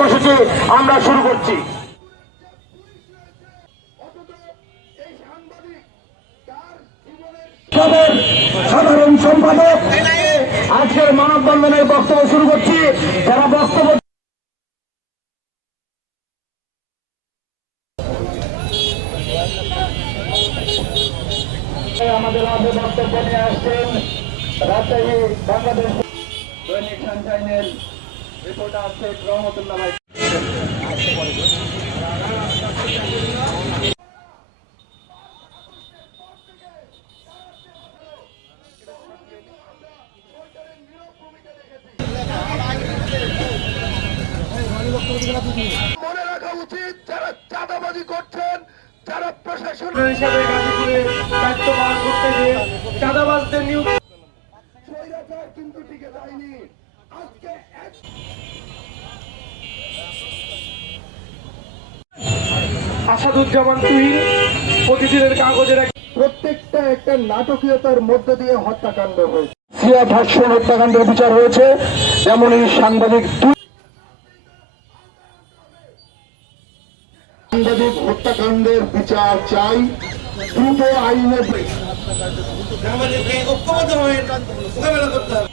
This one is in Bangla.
আমরা শুরু করছি। সাধারণ সম্পাদক আজকের মানববন্ধনের বক্তব্য শুরু করছি। যারা বক্তব্য আমাদের মাঝে বক্তব্য নিয়ে আসছেন রাজশাহী বাংলাদেশ দৈনিক সানশাইনের রিপোর্টার শেখ রহমতুল্লাহ ভাই। মনে রাখা উচিত যারা চাঁদাবাজি করছেন যারা প্রশাসন হিসাবে গাজীপুরে দায়িত্ব পালন করতে গিয়ে চাঁদাবাজদের নিয়োগ কিন্তু টিকে যায়নি আসাদুজ্জামান তুহিন প্রতিদিনের কাগজের প্রত্যেকটা একটা নাটকীয়তার মধ্য দিয়ে হত্যাকাণ্ড হয়েছে। সিয়া ধর্ষণ হত্যাকাণ্ডের বিচার হয়েছে যেমনই সাংবাদিক সাংবাদিক হত্যাকাণ্ডের বিচার চাই দ্রুত আইনে ঐক্যবদ্ধ হয়ে মোকাবেলা করতে হবে।